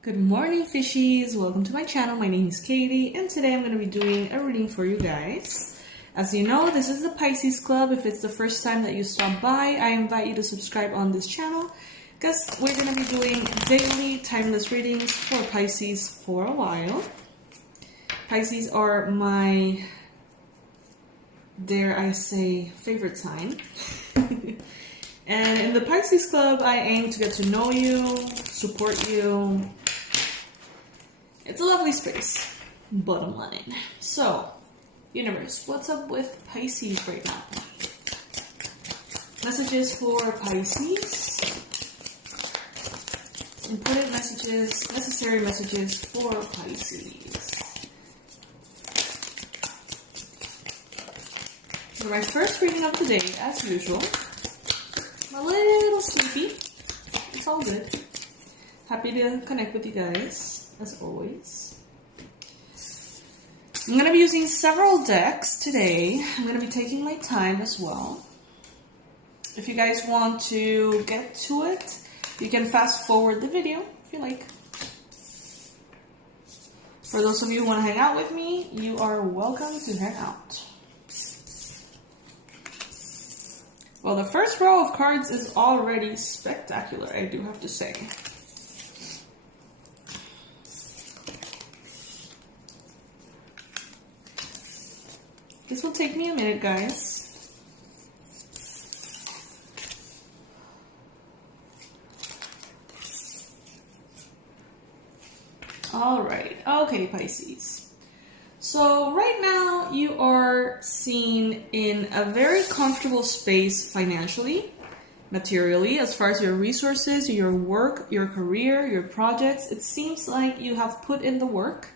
Good morning, fishies! Welcome to my channel. My name is Katie, and today I'm going to be doing a reading for you guys. As you know, this is the Pisces Club. If it's the first time that you stop by, I invite you to subscribe on this channel because we're going to be doing daily timeless readings for Pisces for a while. Pisces are my, dare I say, favorite sign. And in the Pisces Club, I aim to get to know you, support you. It's a lovely space, bottom line. So, universe, what's up with Pisces right now? Messages for Pisces. Important messages, necessary messages for Pisces. For my first reading of the day, as usual. I'm a little sleepy. It's all good. Happy to connect with you guys, as always. I'm going to be using several decks today. I'm going to be taking my time as well. If you guys want to get to it, you can fast forward the video if you like. For those of you who want to hang out with me, you are welcome to hang out. Well, the first row of cards is already spectacular, I do have to say. This will take me a minute, guys. Alright, okay, Pisces. So right now you are seen in a very comfortable space financially, materially, as far as your resources, your work, your career, your projects. It seems like you have put in the work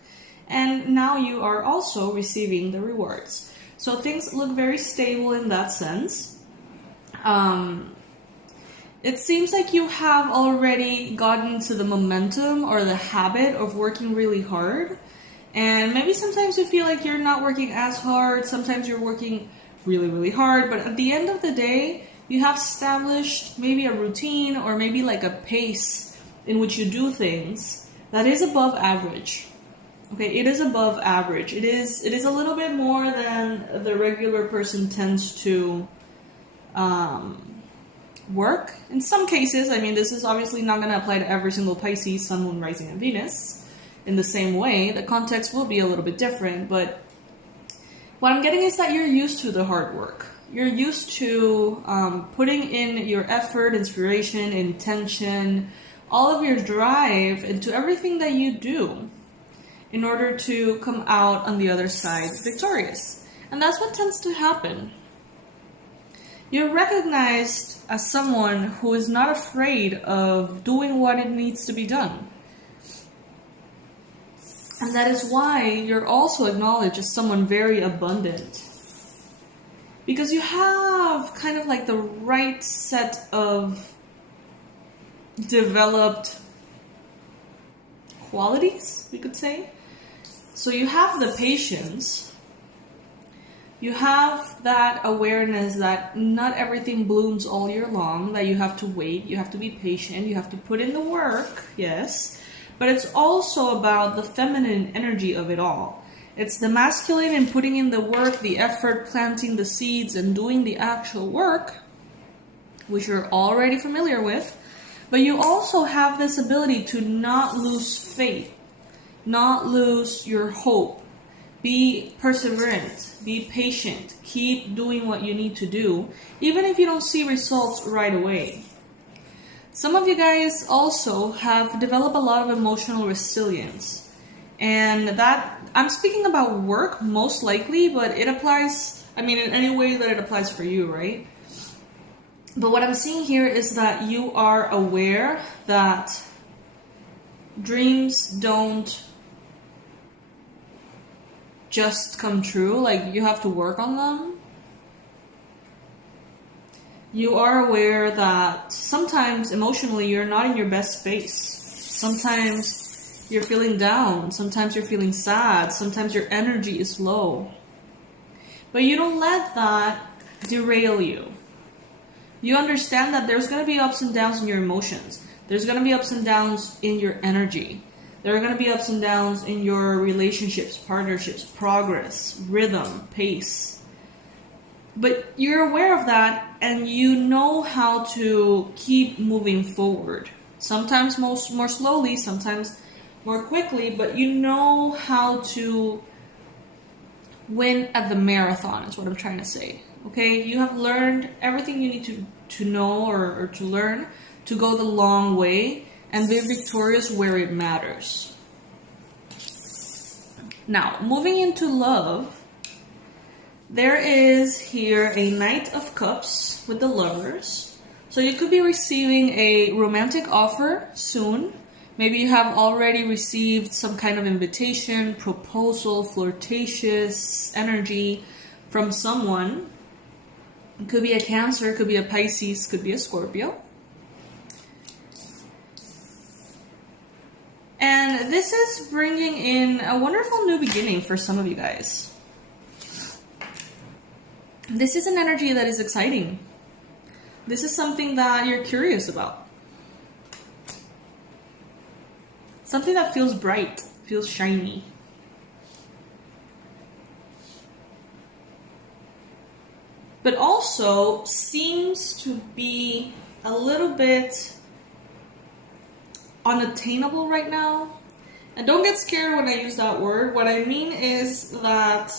and now you are also receiving the rewards. So things look very stable in that sense. It seems like you have already gotten to the momentum or the habit of working really hard. And maybe sometimes you feel like you're not working as hard, sometimes you're working really, really hard, but at the end of the day, you have established maybe a routine or maybe like a pace in which you do things that is above average. Okay, it is above average. It is a little bit more than the regular person tends to work. In some cases, I mean, this is obviously not going to apply to every single Pisces, Sun, Moon, Rising, and Venus. In the same way, the context will be a little bit different, but what I'm getting is that you're used to the hard work. You're used to putting in your effort, inspiration, intention, all of your drive into everything that you do in order to come out on the other side victorious. And that's what tends to happen. You're recognized as someone who is not afraid of doing what it needs to be done. And that is why you're also acknowledged as someone very abundant. Because you have kind of like the right set of developed qualities, we could say. So you have the patience. You have that awareness that not everything blooms all year long, that you have to wait, you have to be patient, you have to put in the work, yes. But it's also about the feminine energy of it all. It's the masculine in putting in the work, the effort, planting the seeds, and doing the actual work, which you're already familiar with. But you also have this ability to not lose faith, not lose your hope. Be perseverant, be patient, keep doing what you need to do, even if you don't see results right away. Some of you guys also have developed a lot of emotional resilience. And that, I'm speaking about work most likely, but it applies, I mean, in any way that it applies for you, right? But what I'm seeing here is that you are aware that dreams don't just come true, like you have to work on them. You are aware that sometimes emotionally you're not in your best space. Sometimes you're feeling down. Sometimes you're feeling sad. Sometimes your energy is low. But you don't let that derail you. You understand that there's going to be ups and downs in your emotions. There's going to be ups and downs in your energy. There are going to be ups and downs in your relationships, partnerships, progress, rhythm, pace. But you're aware of that, and you know how to keep moving forward. Sometimes more slowly, sometimes more quickly, but you know how to win at the marathon is what I'm trying to say. Okay, you have learned everything you need to know or to learn to go the long way and be victorious where it matters. Now, moving into love, there is here a Knight of Cups with the Lovers. So you could be receiving a romantic offer soon. Maybe you have already received some kind of invitation, proposal, flirtatious energy from someone. It could be a Cancer, it could be a Pisces, could be a Scorpio. And this is bringing in a wonderful new beginning for some of you guys. This is an energy that is exciting. This is something that you're curious about. Something that feels bright, feels shiny. But also seems to be a little bit unattainable right now. And don't get scared when I use that word. What I mean is that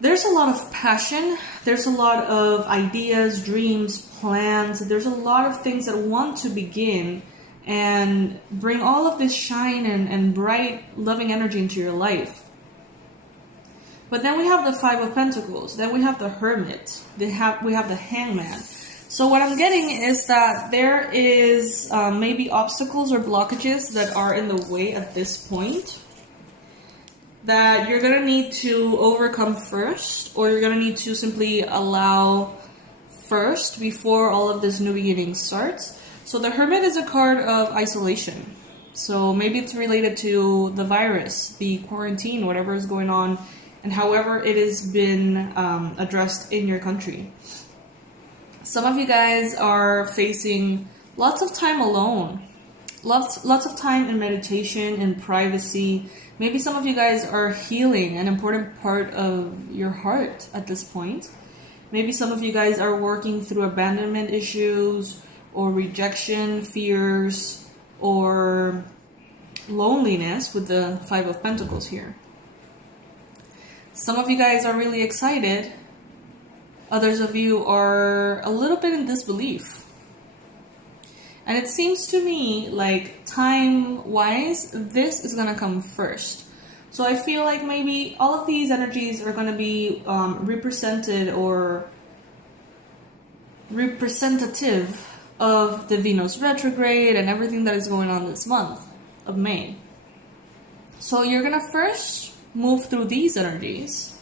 there's a lot of passion, there's a lot of ideas, dreams, plans, there's a lot of things that want to begin and bring all of this shine and bright, loving energy into your life. But then we have the Five of Pentacles, then we have the Hermit, we have the Hangman. So what I'm getting is that there is maybe obstacles or blockages that are in the way at this point that you're going to need to overcome first, or you're going to need to simply allow first before all of this new beginning starts. So the Hermit is a card of isolation. So maybe it's related to the virus, the quarantine, whatever is going on, and however it has been addressed in your country. Some of you guys are facing lots of time alone, lots of time in meditation, in privacy. Maybe some of you guys are healing an important part of your heart at this point. Maybe some of you guys are working through abandonment issues or rejection fears or loneliness with the Five of Pentacles here. Some of you guys are really excited. Others of you are a little bit in disbelief. And it seems to me like time-wise, this is going to come first. So I feel like maybe all of these energies are going to be represented or representative of the Venus retrograde and everything that is going on this month of May. So you're going to first move through these energies,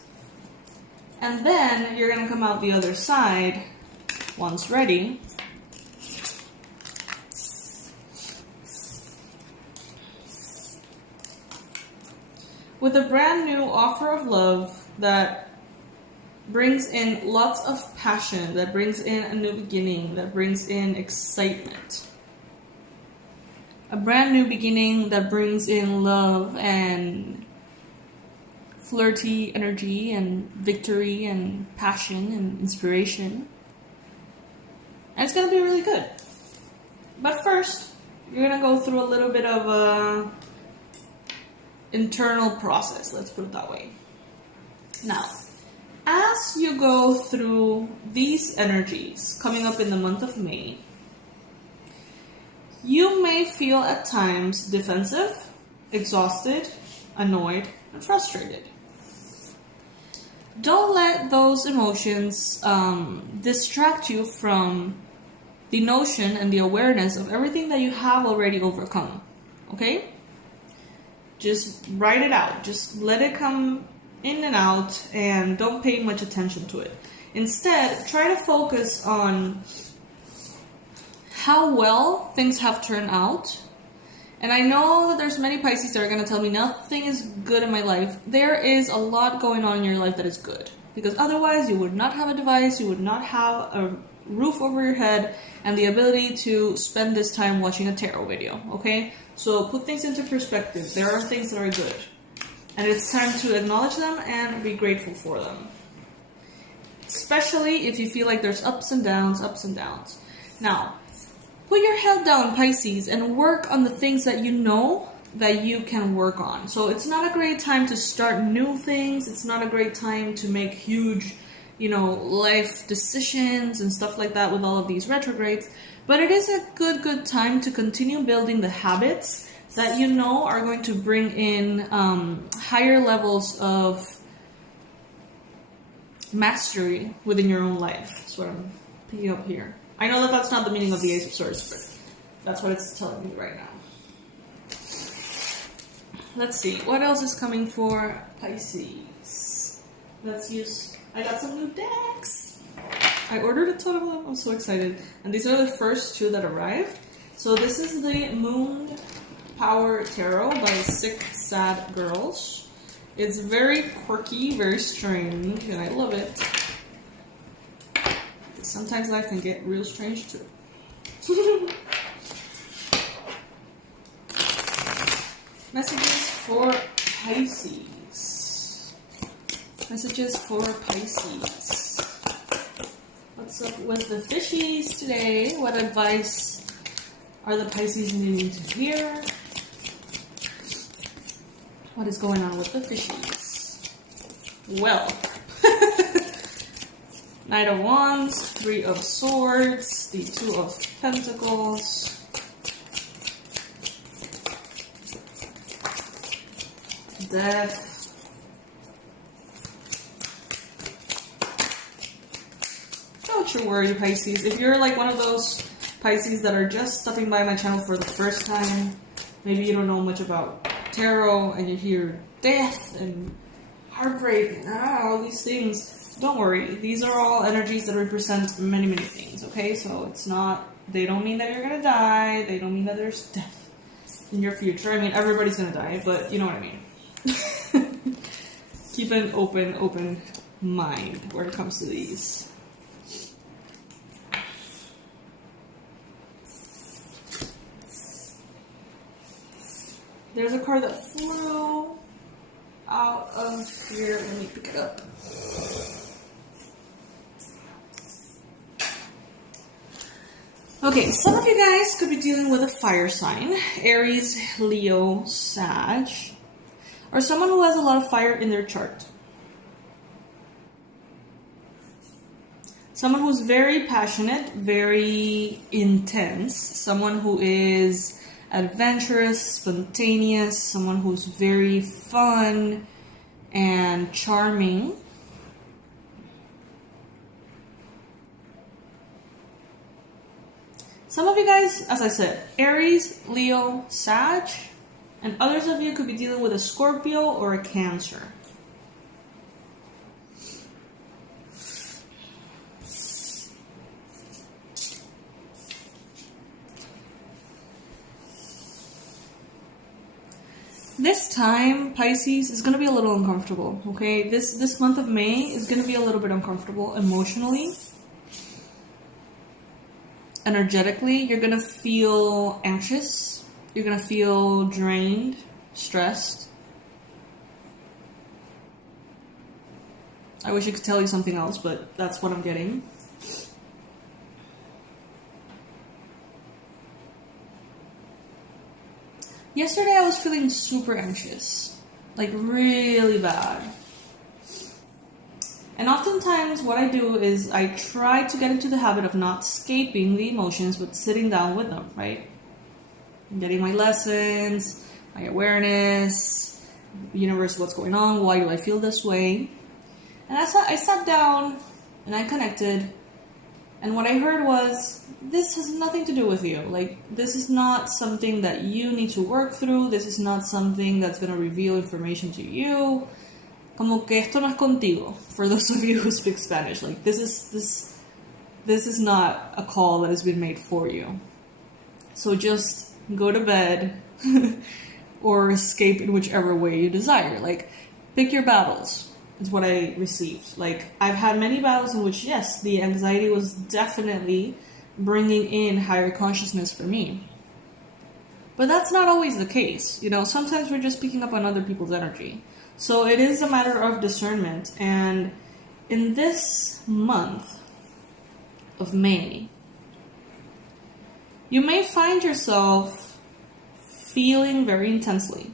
and then you're going to come out the other side once ready. With a brand new offer of love that brings in lots of passion, that brings in a new beginning, that brings in excitement. A brand new beginning that brings in love and flirty energy and victory and passion and inspiration. And it's going to be really good. But first, you're going to go through a little bit of a internal process, let's put it that way. Now, as you go through these energies coming up in the month of May, you may feel at times defensive, exhausted, annoyed, and frustrated. Don't let those emotions distract you from the notion and the awareness of everything that you have already overcome. Okay? Just write it out. Just let it come in and out and don't pay much attention to it. Instead, try to focus on how well things have turned out. And I know that there's many Pisces that are going to tell me nothing is good in my life. There is a lot going on in your life that is good. Because otherwise you would not have a device, you would not have a roof over your head, and the ability to spend this time watching a tarot video, okay? So put things into perspective. There are things that are good, and it's time to acknowledge them and be grateful for them. Especially if you feel like there's ups and downs, ups and downs. Now, put your head down, Pisces, and work on the things that you know that you can work on. So it's not a great time to start new things. It's not a great time to make huge, life decisions and stuff like that with all of these retrogrades. But it is a good time to continue building the habits that you know are going to bring in higher levels of mastery within your own life. That's what I'm picking up here. I know that that's not the meaning of the Ace of Swords, but that's what it's telling me right now. Let's see, what else is coming for Pisces? I got some new decks. I ordered a ton of them, I'm so excited. And these are the first two that arrived. So this is the Moon Power Tarot by 6 Sad Girls. It's very quirky, very strange, and I love it. Sometimes life can get real strange too. Messages for Pisces. Messages for Pisces. What's up with the fishies today? What advice are the Pisces needing to hear? What is going on with the fishies? Well, Knight of Wands, 3 of Swords, the 2 of Pentacles, Death, don't you worry, Pisces. If you're like one of those Pisces that are just stopping by my channel for the first time, maybe you don't know much about tarot and you hear death and heartbreak and all these things, don't worry. These are all energies that represent many things, okay? So it's not, they don't mean that you're gonna die, they don't mean that there's death in your future. I mean, everybody's gonna die, but you know what I mean. Keep an open mind when it comes to these. There's a card that flew out of here. Let me pick it up. Okay, some of you guys could be dealing with a fire sign. Aries, Leo, Sag. Or someone who has a lot of fire in their chart. Someone who's very passionate, very intense. Someone who is adventurous, spontaneous. Someone who's very fun and charming. Some of you guys, as I said, Aries, Leo, Sag. And others of you could be dealing with a Scorpio or a Cancer. This time, Pisces, is going to be a little uncomfortable, okay? This month of May is going to be a little bit uncomfortable emotionally. Energetically, you're going to feel anxious. You're going to feel drained, stressed. I wish I could tell you something else, but that's what I'm getting. Yesterday I was feeling super anxious, like really bad. And oftentimes what I do is I try to get into the habit of not escaping the emotions, but sitting down with them, right? Getting my lessons, my awareness, universe, what's going on, why do I feel this way? And I sat down and I connected, and what I heard was, this has nothing to do with you. Like, this is not something that you need to work through. This is not something that's going to reveal information to you. Como que esto no es contigo. For those of you who speak Spanish, like this is not a call that has been made for you. So just go to bed or escape in whichever way you desire. Like, pick your battles. is what I received. Like, I've had many battles in which, yes, the anxiety was definitely bringing in higher consciousness for me. But that's not always the case. You know, sometimes we're just picking up on other people's energy. So it is a matter of discernment. And in this month of May, you may find yourself feeling very intensely.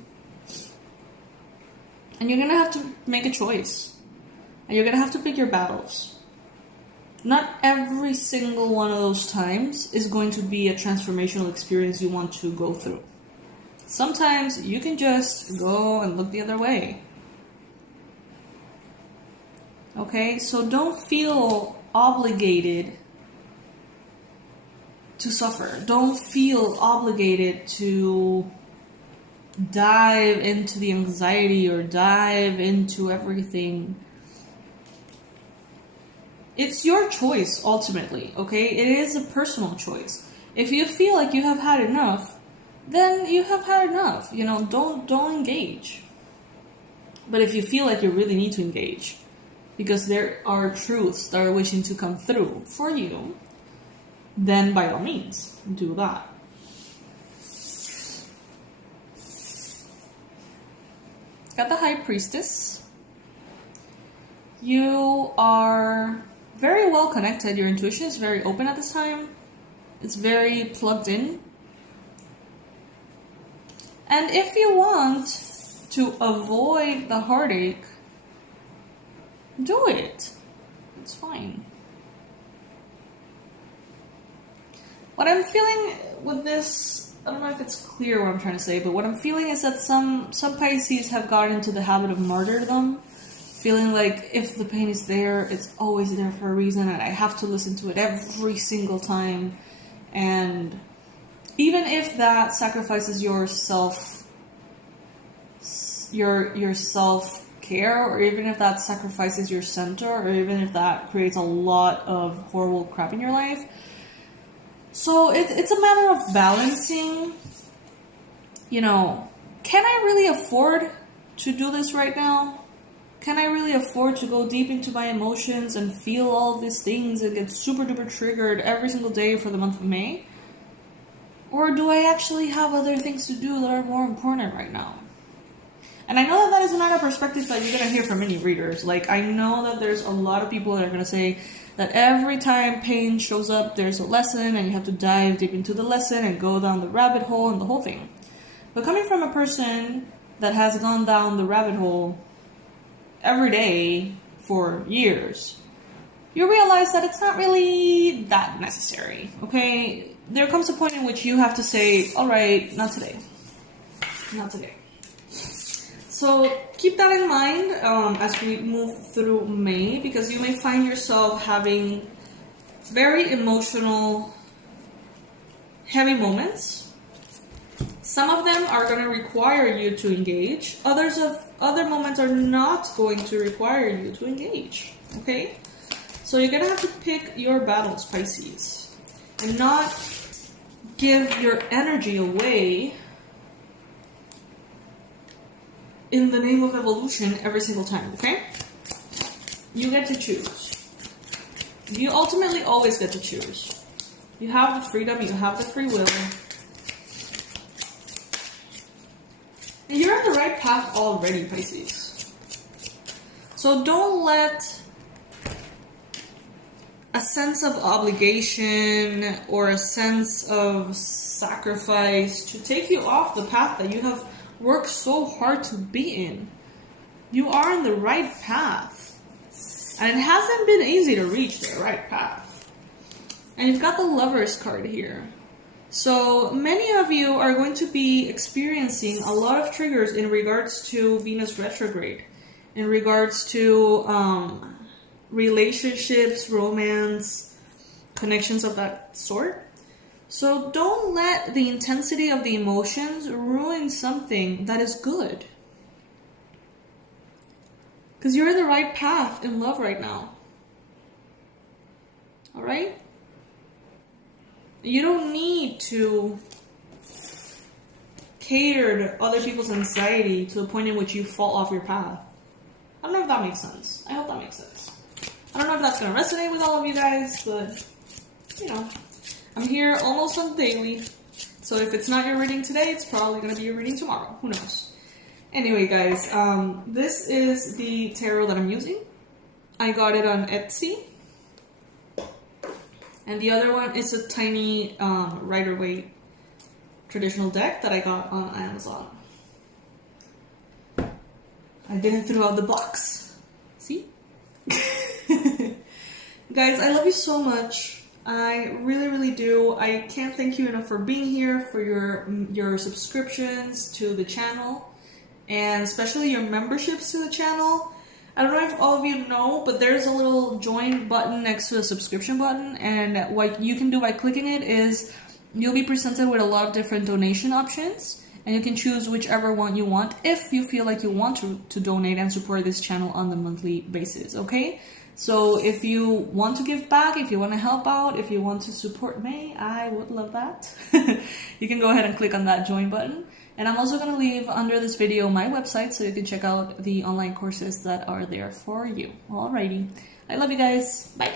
And you're going to have to make a choice. And you're going to have to pick your battles. Not every single one of those times is going to be a transformational experience you want to go through. Sometimes you can just go and look the other way. Okay, so don't feel obligated to suffer. Don't feel obligated to dive into the anxiety or dive into everything. It's your choice, ultimately, okay? It is a personal choice. If you feel like you have had enough, then you have had enough. You know, don't engage. But if you feel like you really need to engage, because there are truths that are wishing to come through for you, then by all means, do that. Got the High Priestess. You are very well connected. Your intuition is very open at this time. It's very plugged in. And if you want to avoid the heartache, do it. It's fine. What I'm feeling with this, I don't know if it's clear what I'm trying to say, but what I'm feeling is that some Pisces have gotten into the habit of martyrdom, feeling like if the pain is there, it's always there for a reason, and I have to listen to it every single time. And even if that sacrifices your self-care, or even if that sacrifices your center, or even if that creates a lot of horrible crap in your life. So it's a matter of balancing, you know, can I really afford to do this right now? Can I really afford to go deep into my emotions and feel all of these things and get super duper triggered every single day for the month of May? Or do I actually have other things to do that are more important right now? And I know that is not a perspective that you're going to hear from many readers. Like, I know that there's a lot of people that are going to say that every time pain shows up, there's a lesson, and you have to dive deep into the lesson and go down the rabbit hole and the whole thing. But coming from a person that has gone down the rabbit hole every day for years, you realize that it's not really that necessary, okay? There comes a point in which you have to say, all right, not today. Not today. So keep that in mind as we move through May, because you may find yourself having very emotional, heavy moments. Some of them are going to require you to engage. Other moments are not going to require you to engage. Okay? So you're going to have to pick your battles, Pisces, and not give your energy away in the name of evolution every single time, okay? You get to choose. You ultimately always get to choose. You have the freedom, you have the free will. And you're on the right path already, Pisces. So don't let a sense of obligation or a sense of sacrifice to take you off the path that you have work so hard to be in. You are on the right path. And it hasn't been easy to reach the right path. And you've got the Lover's card here. So many of you are going to be experiencing a lot of triggers in regards to Venus retrograde, in regards to relationships, romance, connections of that sort. So don't let the intensity of the emotions ruin something that is good. Because you're in the right path in love right now. Alright? You don't need to cater to other people's anxiety to the point in which you fall off your path. I don't know if that makes sense. I hope that makes sense. I don't know if that's going to resonate with all of you guys, but, you know, I'm here almost on daily. So if it's not your reading today, it's probably going to be your reading tomorrow. Who knows? Anyway, guys, this is the tarot that I'm using. I got it on Etsy. And the other one is a tiny Rider-Waite traditional deck that I got on Amazon. I didn't throw out the box. See? Guys, I love you so much. I really, really do. I can't thank you enough for being here, for your subscriptions to the channel, and especially your memberships to the channel. I don't know if all of you know, but there's a little join button next to the subscription button, and what you can do by clicking it is you'll be presented with a lot of different donation options, and you can choose whichever one you want if you feel like you want to donate and support this channel on the monthly basis, okay? So if you want to give back, if you want to help out, if you want to support me, I would love that. You can go ahead and click on that join button. And I'm also going to leave under this video my website so you can check out the online courses that are there for you. Alrighty. I love you guys. Bye.